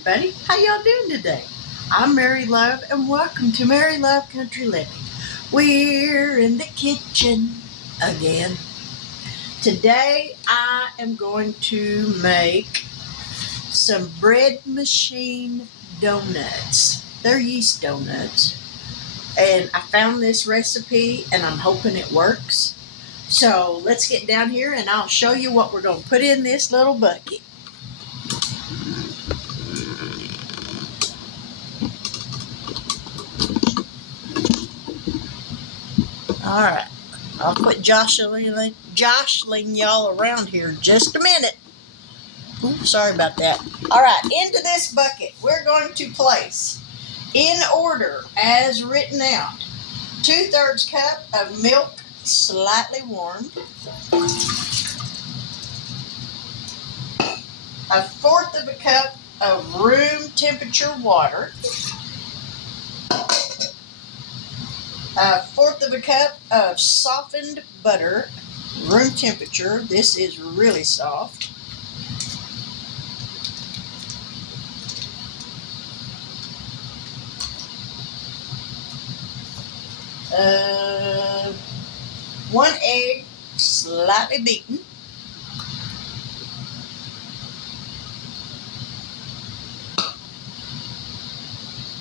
everybody. How y'all doing today? I'm Mary Love, and welcome to Mary Love Country Living. We're in the kitchen again. Today, I am going to make some bread machine donuts. They're yeast donuts. And I found this recipe, and I'm hoping it works. So let's get down here, and I'll show you what we're going to put in this little bucket. All right, I'll quit jostling y'all around here just a minute. Ooh, sorry about that. All right, into this bucket, we're going to place, in order as written out, 2/3 cup of milk, slightly warmed, 1/4 cup of room temperature water, 1/4 cup of softened butter, room temperature. This is really soft. 1 egg, slightly beaten.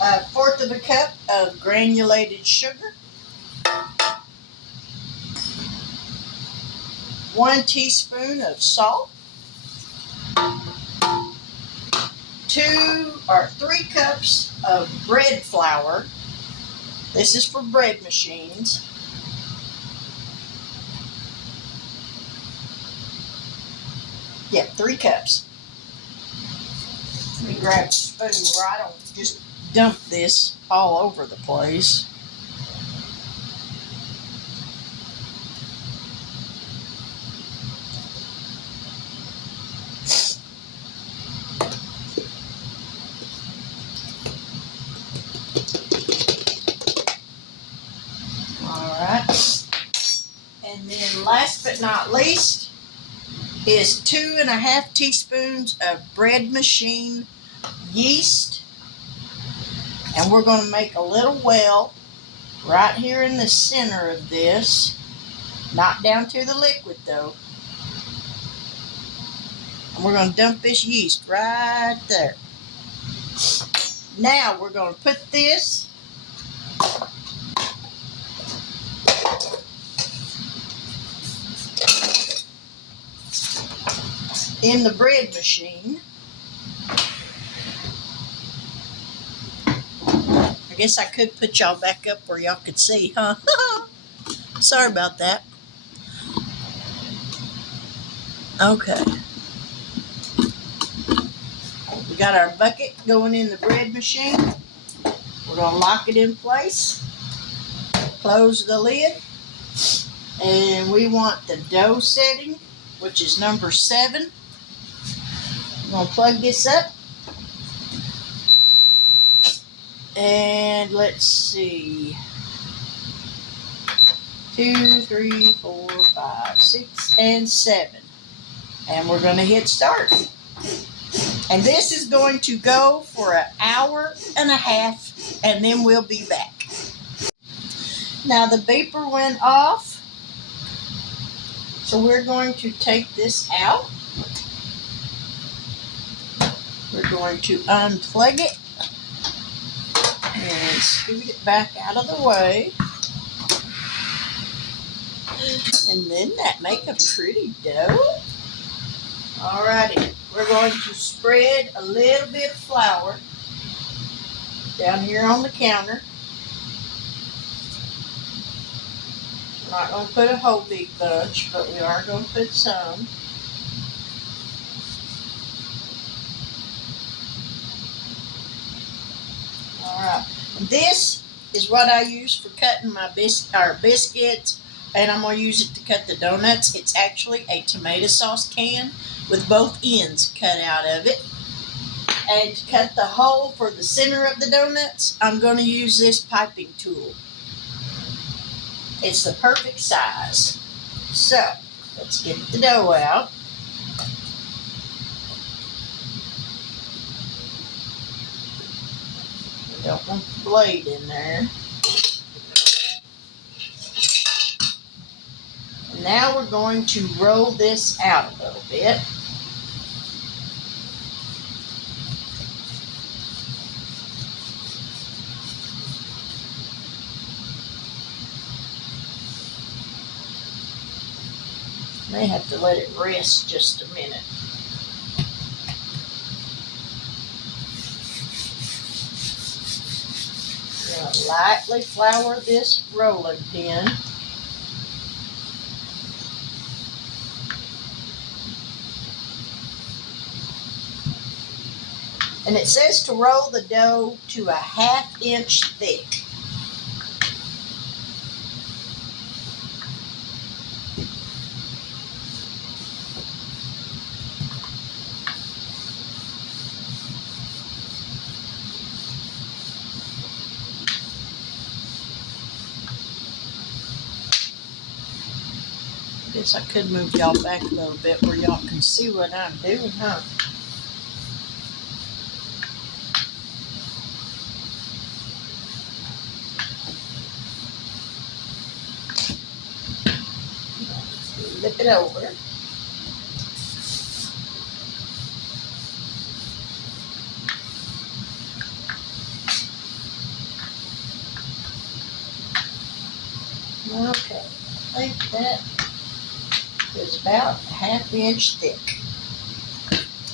1/4 cup of granulated sugar. 1 teaspoon of salt. 2 or 3 cups of bread flour. This is for bread machines. Yeah, 3 cups. Let me grab a spoon where I don't just dump this all over the place. Alright. And then last but not least is 2½ teaspoons of bread machine yeast. And we're going to make a little well right here in the center of this. Not down to the liquid though. And we're going to dump this yeast right there. Now we're going to put this in the bread machine. I guess I could put y'all back up where y'all could see, huh? Sorry about that. Okay. We got our bucket going in the bread machine. We're going to lock it in place. Close the lid. And we want the dough setting, which is number 7. I'm going to plug this up. And let's see. 2, 3, 4, 5, 6, and 7. And we're going to hit start. And this is going to go for 1.5 hours, and then we'll be back. Now the beeper went off. So we're going to take this out. We're going to unplug it and scoot it back out of the way. And then that make a pretty dough. Alrighty, we're going to spread a little bit of flour down here on the counter. We're not going to put a whole big bunch, but we are going to put some. Alright, this is what I use for cutting my biscuits, and I'm going to use it to cut the donuts. It's actually a tomato sauce can with both ends cut out of it. And to cut the hole for the center of the donuts, I'm going to use this piping tool. It's the perfect size. So, let's get the dough out. Don't want the blade in there. And now we're going to roll this out a little bit. May have to let it rest just a minute. We're going to lightly flour this rolling pin. And it says to roll the dough to a 1/2 inch thick. I guess I could move y'all back a little bit where y'all can see what I'm doing, huh? Flip it over. Okay, I think that is about a 1/2 inch thick.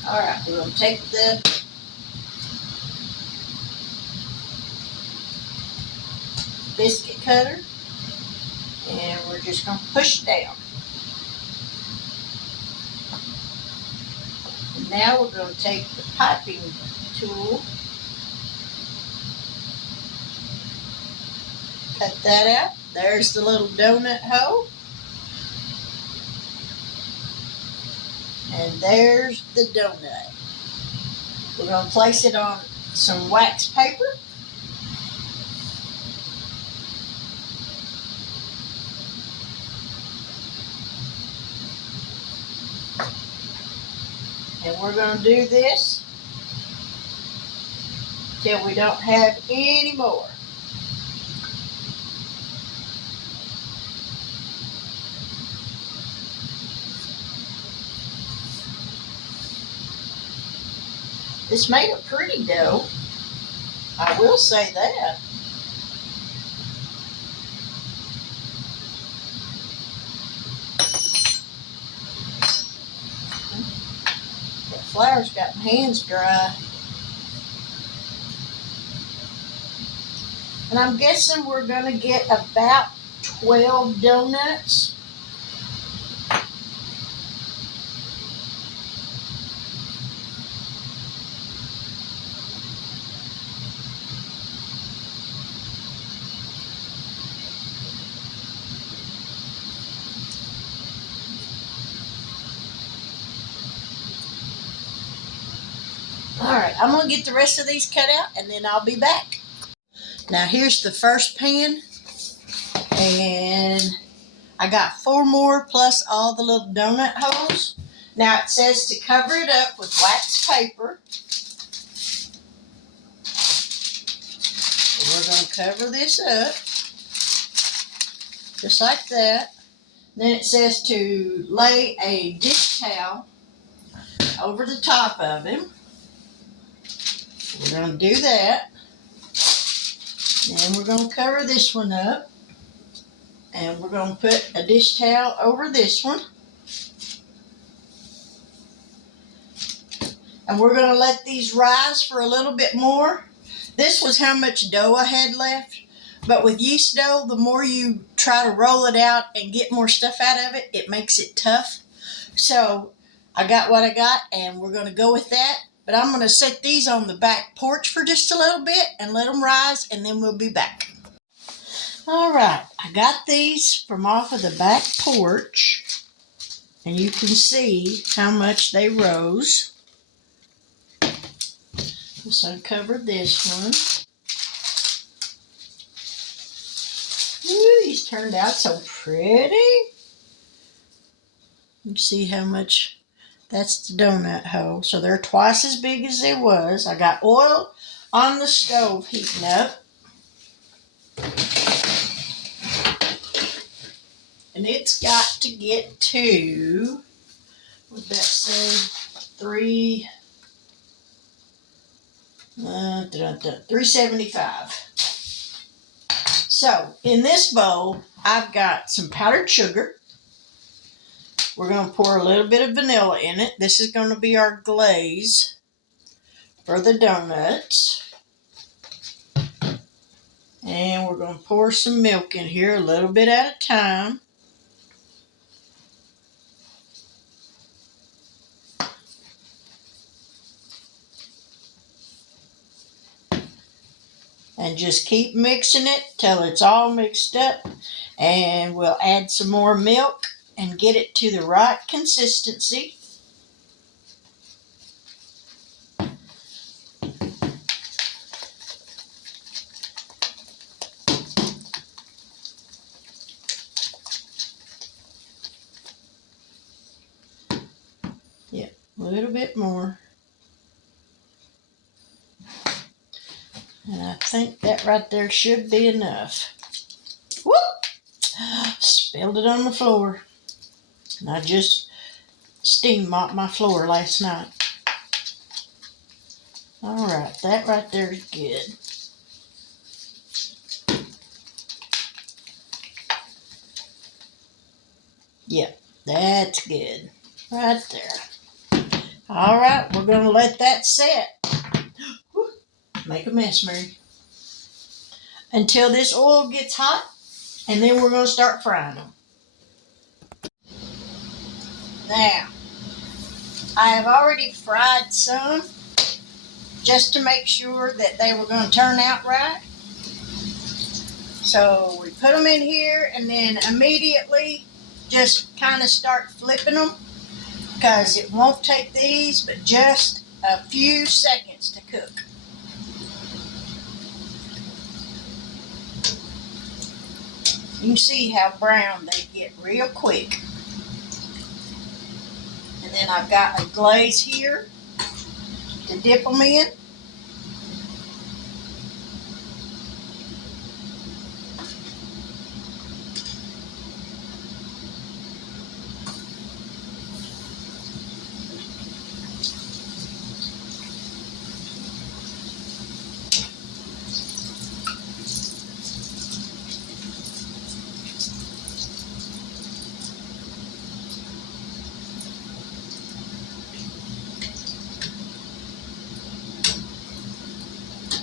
All right, we're going to take the biscuit cutter and we're just going to push down. And now we're going to take the piping tool, cut that out. There's the little donut hole. And there's the donut. We're going to place it on some wax paper. And we're going to do this till we don't have any more. This made a pretty dough. I will say that. The flour's got my hands dry. And I'm guessing we're going to get about 12 donuts. All right, I'm going to get the rest of these cut out and then I'll be back. Now here's the first pan, and I got 4 more plus all the little donut holes. Now it says to cover it up with wax paper. So we're going to cover this up just like that. Then it says to lay a dish towel over the top of him. We're going to do that. And we're going to cover this one up. And we're going to put a dish towel over this one. And we're going to let these rise for a little bit more. This was how much dough I had left. But with yeast dough, the more you try to roll it out and get more stuff out of it, it makes it tough. So I got what I got, and we're going to go with that. But I'm going to set these on the back porch for just a little bit and let them rise, and then we'll be back. All right, I got these from off of the back porch, and you can see how much they rose. Let's uncover this one. Ooh, these turned out so pretty. You see how much, that's the donut hole. So they're twice as big as they was. I got oil on the stove heating up. And it's got to get to, what did that say, 375. So in this bowl, I've got some powdered sugar. We're going to pour a little bit of vanilla in it. This is going to be our glaze for the donuts. And we're going to pour some milk in here a little bit at a time. And just keep mixing it till it's all mixed up. And we'll add some more milk and get it to the right consistency. Yep, a little bit more. And I think that right there should be enough. Whoop! Spilled it on the floor. And I just steam mopped my floor last night. All right, that right there is good. Yep, that's good. Right there. All right, we're going to let that set. Whew, make a mess, Mary. Until this oil gets hot, and then we're going to start frying them. Now, I have already fried some just to make sure that they were going to turn out right. So we put them in here and then immediately just kind of start flipping them, because it won't take these but just a few seconds to cook. You can see how brown they get real quick. And then I've got a glaze here to dip them in.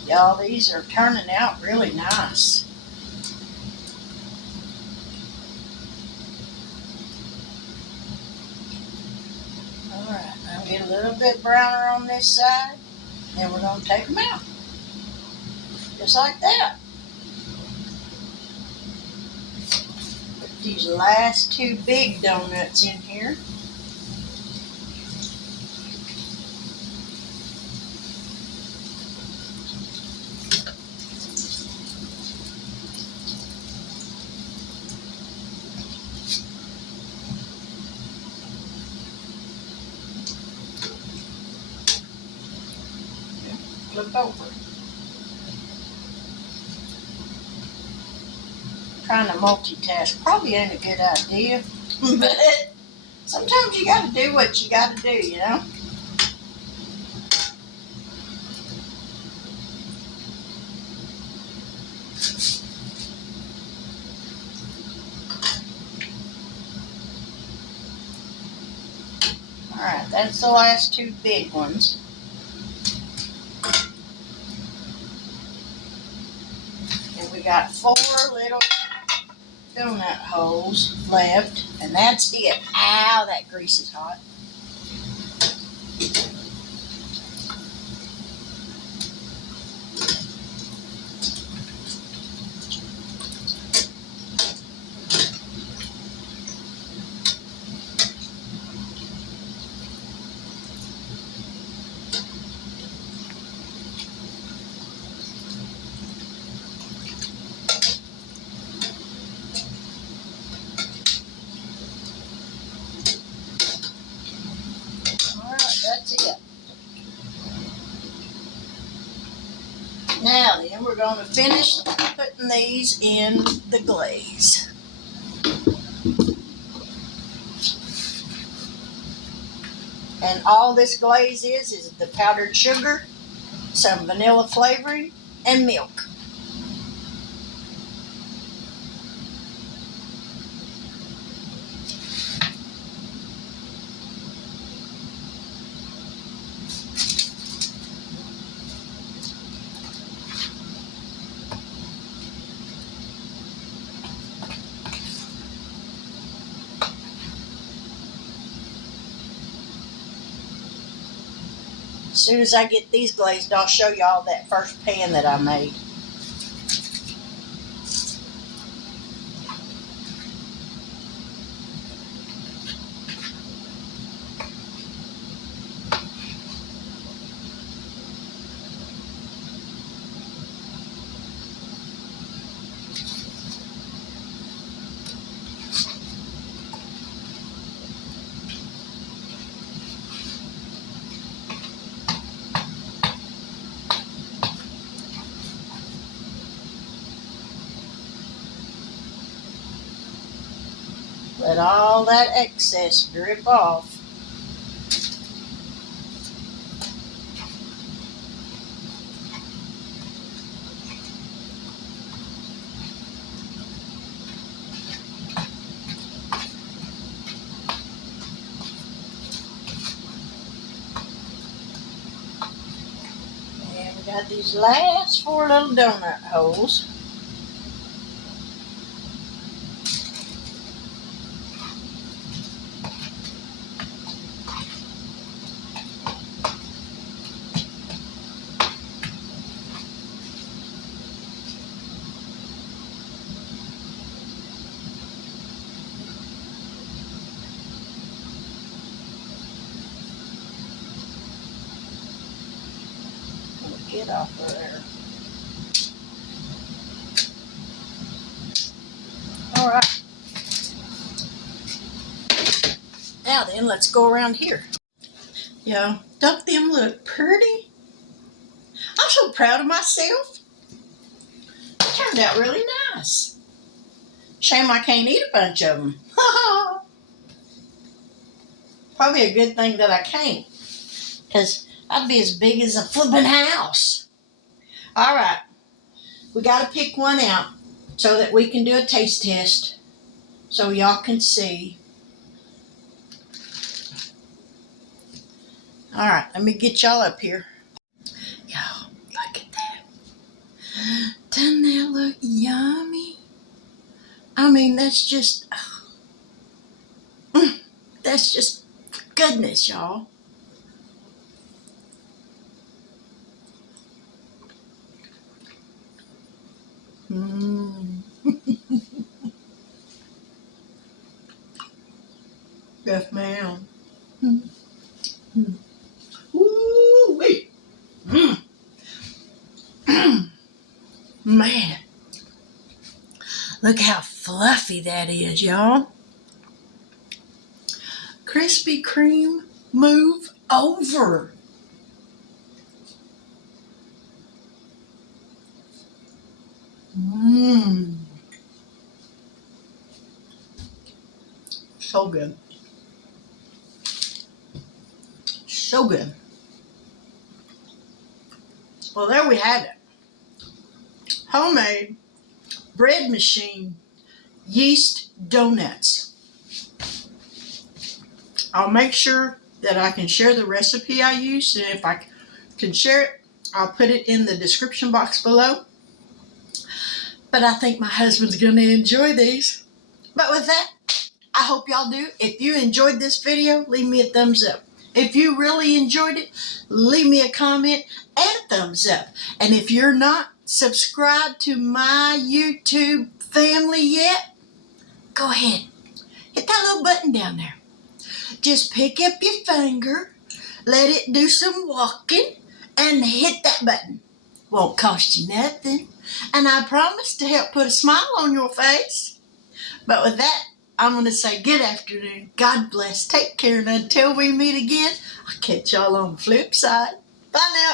Y'all, these are turning out really nice. All right, I'll get a little bit browner on this side, then we're going to take them out. Just like that. Put these last two big donuts in here. Flip over. Trying to multitask probably ain't a good idea, but sometimes you got to do what you got to do, you know? All right, that's the last two big ones. And we got 4 little donut holes left, and that's it. Ow, that grease is hot. we're going to finish putting these in the glaze. And all this glaze is the powdered sugar, some vanilla flavoring, and milk. As soon as I get these glazed, I'll show y'all that first pan that I made. Let all that excess drip off. And we got these last 4 little donut holes. Get off of there. All right. Now then, let's go around here. Yo, don't them look pretty? I'm so proud of myself. It turned out really nice. Shame I can't eat a bunch of them. Probably a good thing that I can't, because I'd be as big as a flipping house. All right. We got to pick one out so that we can do a taste test so y'all can see. All right, let me get y'all up here. Y'all, look at that. Doesn't that look yummy? I mean, that's just goodness, y'all. Mmm. Yes, ma'am. Ooh, wait. Man. Look how fluffy that is, y'all. Krispy Kreme, move over. Mmm. So good. So good. Well, there we have it. Homemade bread machine yeast donuts. I'll make sure that I can share the recipe I used, and if I can share it, I'll put it in the description box below. But I think my husband's going to enjoy these. But with that, I hope y'all do. If you enjoyed this video, leave me a thumbs up. If you really enjoyed it, leave me a comment and a thumbs up. And if you're not subscribed to my YouTube family yet, go ahead. Hit that little button down there. Just pick up your finger, let it do some walking, and hit that button. Won't cost you nothing. And I promise to help put a smile on your face. But with that, I'm going to say good afternoon. God bless. Take care. And until we meet again, I'll catch y'all on the flip side. Bye now.